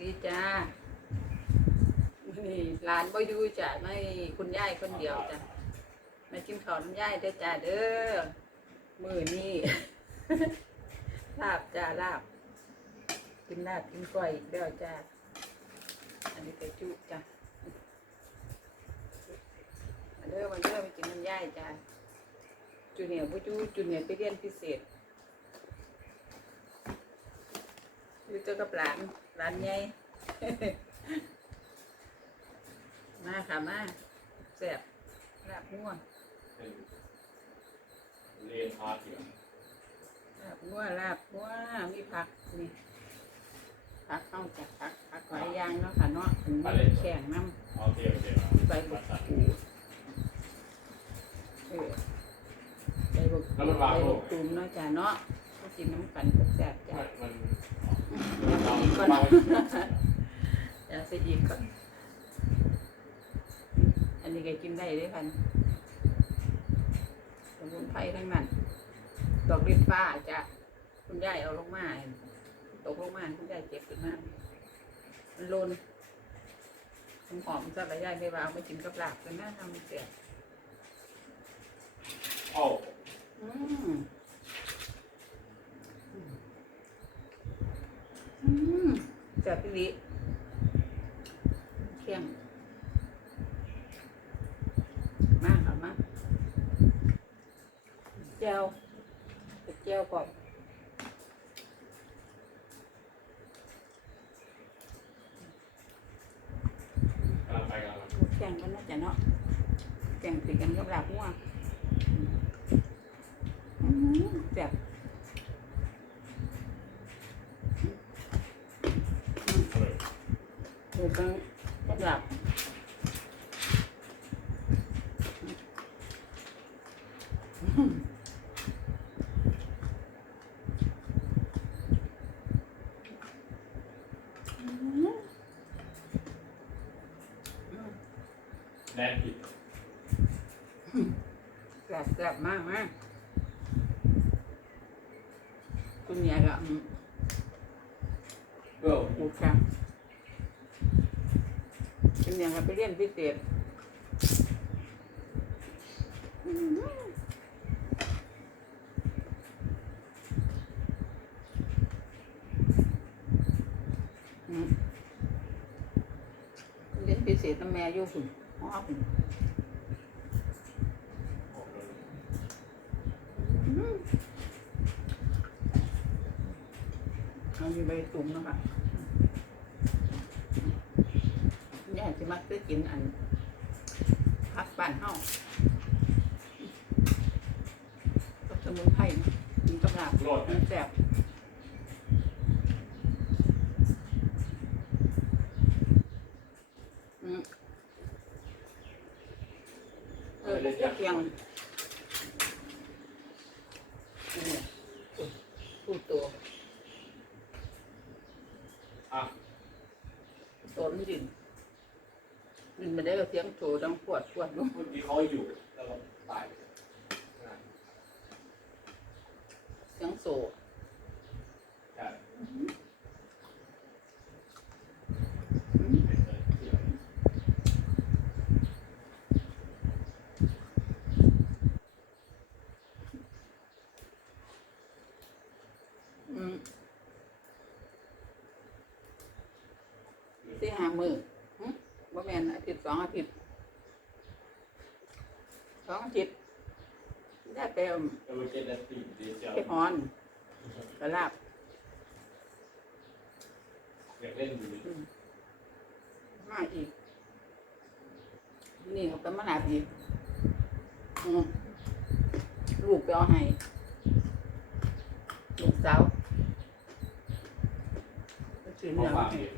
ดีจ้านี่ร้านบ่อยู่จ้ะไม่คุณยายคนเดียวจ้ะมากินข้าวน้ำยายเด้อจ้าเด้อมือนี่ลาบจ้าลาบ กินลาบกินก้อยอีกแล้วจ้าอันนี้ไก่จุจ้ะมาเด้อมาเด้อมากินน้ำยายจ้าจูเนียร์บ่อยู่จูเนียร์ไปเรียนพิเศษ อยู่เจอกับหลานหลานใหญ่ มาค่ะมาแซ่บลาบงัวเรียนพาเถื่อนลาบงัวลาบงัวมีผักนี่ผักเข้าจากผักผักหลายอย่างเนาะค่ะเนาะถึงมีแข่งน้เอาเตียวเตียวำใบบุกกูเออใบบุกใบบุกตูมเนาะจ้ะเนาะก็กินน้ำกันแซ่บๆจ้ะ มันมัน กก่อนเราอย่าไปอีกก่อน อันนี้ก็กินได้ด้วยกันสมุนไพรทั้งนั้น ดอกลิ้นฟ้าจ้ะคุณยายเอาลงมาตกลงมาคุณยายเจ็บขึ้นมามันโลนหอมๆสักระยะได้ว่าเอาไปกินกับลาบกันนะทำเสียโอ้ อืม อืมแซ่บพี่วิเคี่ยงมาค่ะมาเจียวเป็ดเจียวก่อนกำลังไปกันหมูแข่งกันน่าจะเนาะแข่งติดกันกับหลับหัวอืมแซ่บ เออ หมูกัน กับหลับอืม แดนผิด แซ่บแซ่บมากมากคุณเนี่ยก็อืม เพื่อ ปลูกค่ะ คุณเนี่ยก็ไปเรียนพิเศษเรียนพิเศษน้ำแม่อยู่คุณอ๋อคุณอืมเอามีใบตุ่มนะคะเนี่ยจะ มาซื้อกินอันพักบ้านเฮากับสมุนไพรเนาะกินกับลาบโลดมันแซ่บอืมเออเพียง เนี่ยพูดตัว อะ ตัวมันดินดิ นมาได้ก็เสียงโถดังปวดปวดลูกเมื่อกี้เขาอยู่แล้วเราตายเสียงโซใช่ อืม เป็นเลยเสียง อืมสี่ห้ามือหึบ่แม่นอาทิตย์สองอาทิตย์ สองอาทิตย์ได้ไปเอาเออเจ็ดนาทีเดียวเจียวเก็บฮอนกระลาบอยากเล่นอยู่อืมมาอีก นี่เขาก็มาหนาอีกอืมลูกไปเอาให้ลูกสาวไปซื้อข้อเนื้อความามให้ เด็ด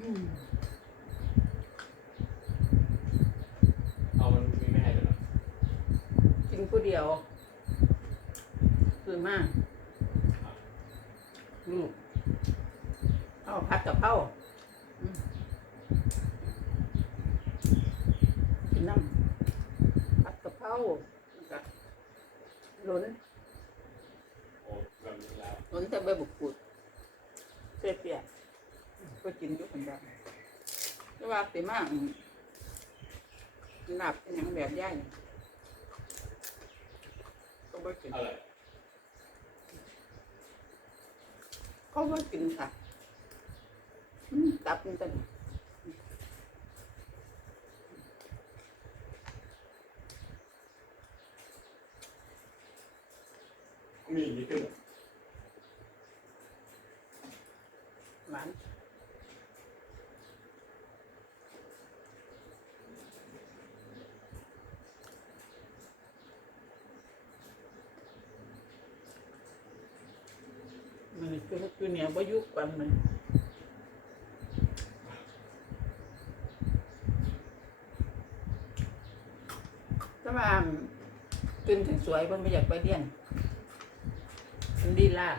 อืม เอามันมีไม่ให้เลยหรอ กิน ผู้เดียวคือมากลูกเอาพัดกับเผาอืมกินน้ำพัดกับเผาแล้วก็หล้นล้วหล้นแต่ใบบุกปูดเสียเปียกก็กินอยู่คนเดียวแต่ว่าสิมากหลับเป็นอย่างแบบย่าย ก็ไม่กินอะไรเขาไม่กินค่ะตับมันเป็นมีอย่างนี้ขึ้น หวานมัน คือคือเนี่ยประยุบกันมันถ้าว่ากินสวยๆมันไม่อยากไปเรียนมันดีล่ะ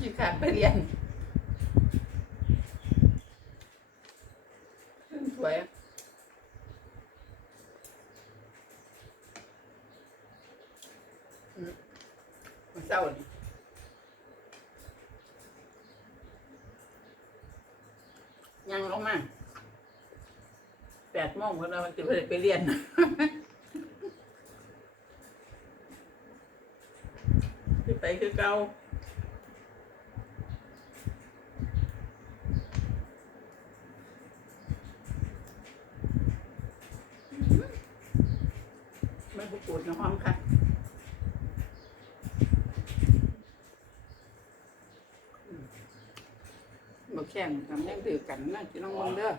ขี้ขาดไปเรียนสวยอืมมันเศร้าดิยังลงมา แปดโมงคนเรามันจะไปไปเรียนคือไปคือเก่าไม่บุกูดนะหอมค่ะอืมบอกแข่งทำยังถือกันนะจีน้องมึงเด้อ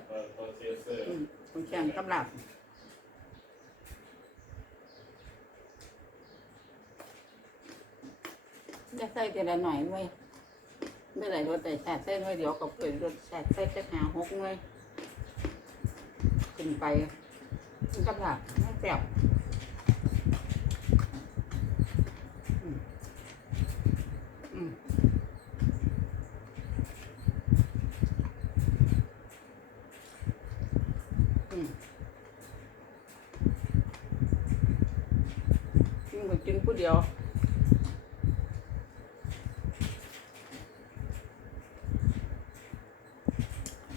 คุณเซลเซอร์อืมบอกแข่งกำลับจะใส่แต่ละหน่อยไว้ไม่ไหลรถแต่แสบเส้นไว้เดี๋ยวกับเกิดรถแสบเส้นจะหาหกไว้ขึ้นไปกำลับไม่แสบ อืมอืมอืมกินก็กินผู้เดียว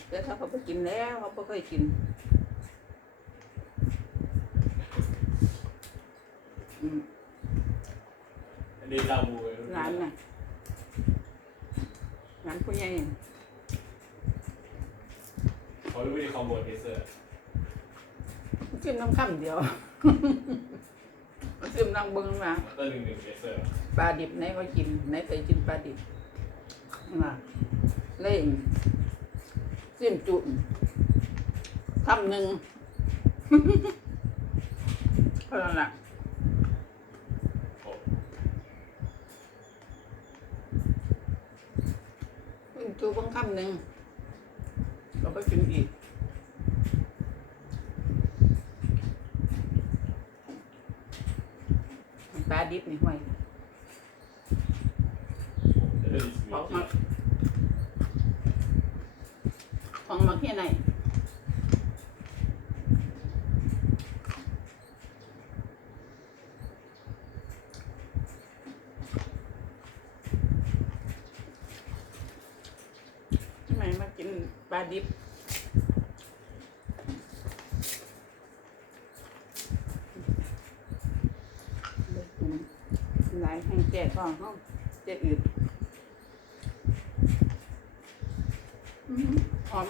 แต่ถ้าเขาไปกินแล้วเขาไม่เค ยกินอืมอันนี้ลาบูเลยร้านน่ะร้านผู้ใหญ่เขารู้วิธีคอมโบเทเซอร์จิ้มน้ำข้ามเดียวจิ้มน้ำเบิ้งมามอเตอร์หนึ่งหนึ่งเทเซอร์ปลาดิบไหนก็กินไหนเคยกินปลาดิบมาเล่งจิ้มจุ่ม คำหนึ่งเท่านั้นแหละโอ้จิ้มจุ่มเบางคำหนึ่งเราไปกินอีกปลาดิบนี่ห้วยจะได้ดีสของวีมาของมาแค่ไหนทำไมมากินป ลาดิบหลายแห่งแก่ท้องห้องเจ็ดอืดอืมหอม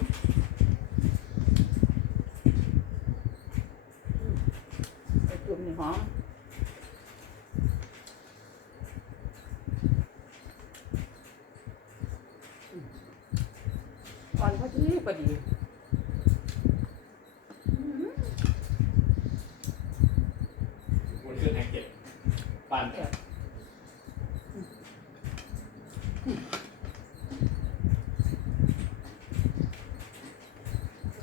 อืมไอจุ่มนี่หอมอืมอ่อน พอดีพอดีอืมมันขึ้นแฮกเก็ตปั่นแบบ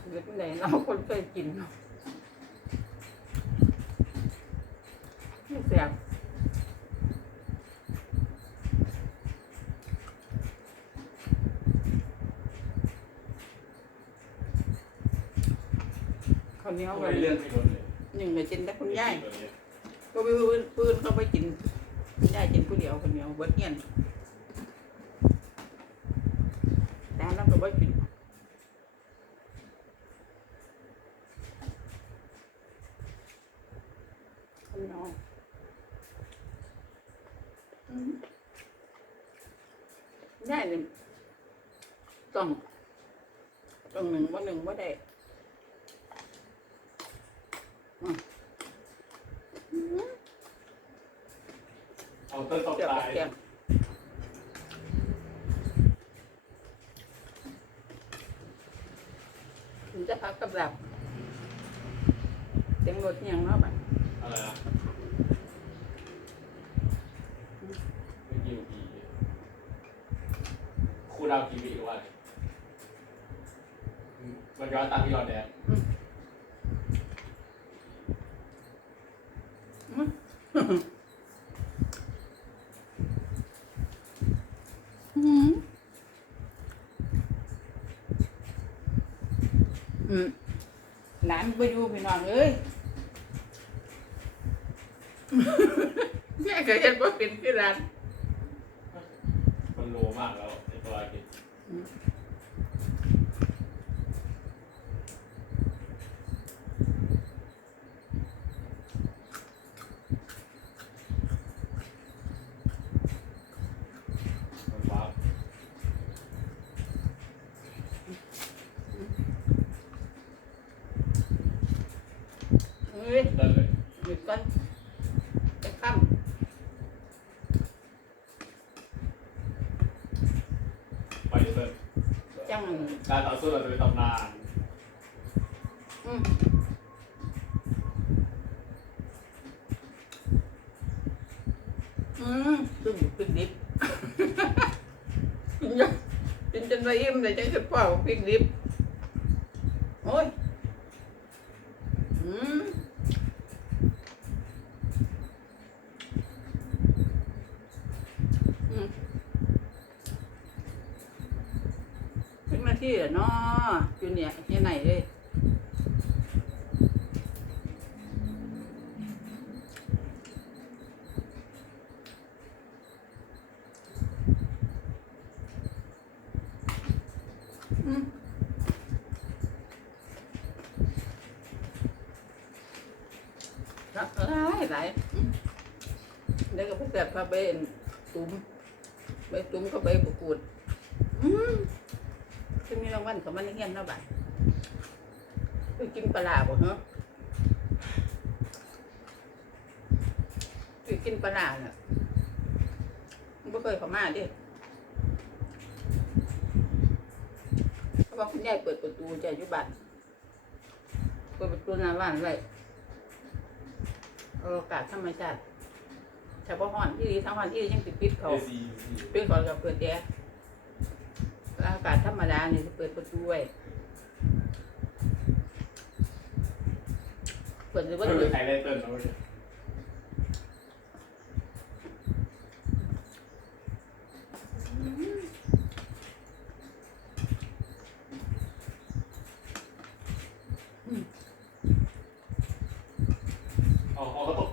เลือดไหนเราคนเคยกินเนาะแซ่บ ข้าวเหนียวเอาไปไปเรื่องให้รถเลยหนึ่งไปกินแต่คุณยายตัวนี้ก็ไปปืนปืนเขาไปกินได้กินผู้เดียวคนเดียวเบิดเงียนแต่เราก็บ่กินคนน้องอืมได้เลยต้องต้องหนึ่งว่าหนึ่งว่าได้อืมอืม เอาเต้นตบเกี่ยวตากับยเกี่ยวถึงจะพักกับหลับเต็มรถยังเนาะบัดอะไรนะไม่กี่ปีครูดาวกี่ปีหรือว่าอะไรมันย้อนตามที่ย้อนแดง อืมอืม หลานไปอยู่พี่น้องเอ้ยแม่ก็เห็นว่าเป็นพี่ร้านมันโลมากแล้วในตัวอากิอืมมันว้าว เอ้ย เต้นเลย หยุดก่อนจะค่ ไปเต้นำจัง การต่อสู้เราจะเป็นตำนานอืมอืมตึงตึงดิบ กินยังกินจนว่าอิ่มเลยจังจะพ่อพริกดิบโอ้ยอืมอืมเป็นมา ที่เหรอเนาะอยู่เนี่ยที่ไหนเลยอืมรักหลายหลายเดี๋ยวก็ไปแบบพาไปอั่นตุ้มไปตุ้มก็ไปประกวดอื มจะมีรางวัลเขามาในเงี้ยนเนาะบ่ายไปกินปลาร้าบ่เหรอไปกินปลาร้าน่ะมันบ่เคยเข้ามาเดิเพราะว่าคุณยายเปิดประตูจะอยู่บ้านเปิดประตูหน้าบ้านไว้เอาอากาศธรรมชาติเฉพาะห้อนที่ดีทั้งวันที่ยังติดปิดเอเขาซีปิดเขากับเปิดแอร์แล้ว อากาศธรรมดาเนี่ยจะเปิดประตูไว้เปิดหรือว่าไม่เปิเป็ดนใครได้เต้นนะเว้ยเอาเอาก็ตก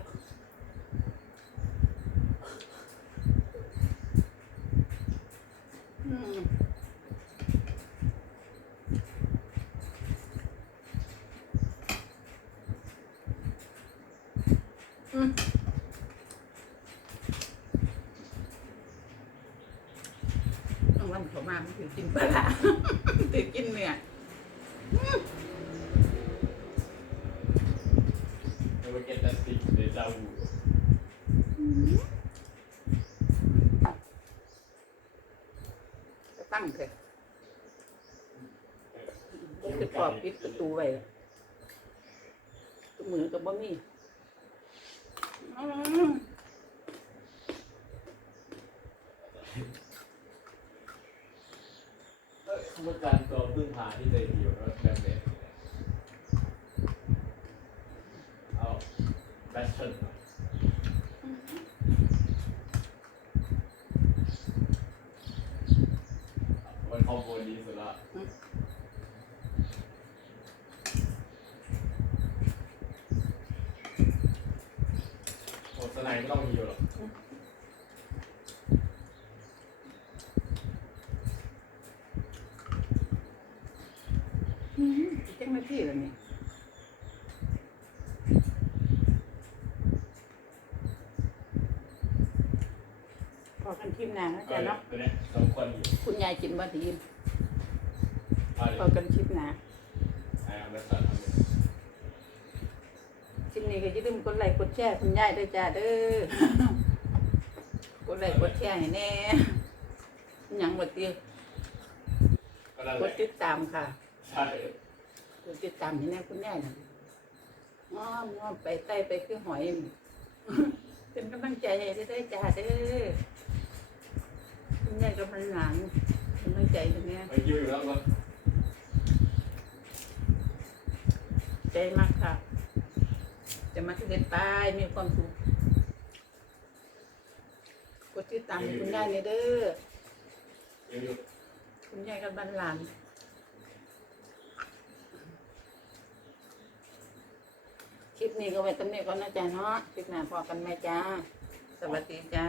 อืมอืมรางวันเขามามันถือ กินปลาร้าถือกินเนื้อเดี๋ยวไปเก็ตดัสติกเดจาวูจะตั้งเถอะคือปอบปิดประตูไว้ตัวมือกับบ่มีอืม เอ้ยคำว่าการตัวพึ่งพาที่ใจเดีแบบว่าแบบแบบเอาแบชชั่นมันคอมโบดีสุดละโอ้สไนไม่ต้องมีอยู่หรอก ที่แล้วนี่พ อกันทิมนานนะจ๊ะเนาะตัวเนี้ยสองคนอยู่คุณยายกินบ่ดีเอาเลพอยกันชิปหนาเอาไปสอนทำเลย คลิปนี้ก็อย่าลืมกดไลค์กดแชร์คุณยายด้วยจ้าเด้อกดไลค์กดแชร์ให้แน่หยังบ่ติก็นั่นกแหดละติดตามค่ะใช่กดติดตามให้แน่คุณยายน่ะง้อมง้อมไปใต้ไปคือหอย เป็นกำลังใจให้ได้ได้จ้าเด้อคุณยายกำลังหลังกำลัง ใจตรงนี้ไปอยู่อยู่แล้วก็ใจมากค่ะ จะมาเด็ดไปมีความสุขกดติดตามให้คุณยายเลยเด้ออยู่อยู่คุณยายกับบ้านหลานคลิปนี้ก็ไว้ตำเนีก่อนนะจ๊ะเนาะคลิปหน้าพอกันไหมจ้า สวัสดีจ้า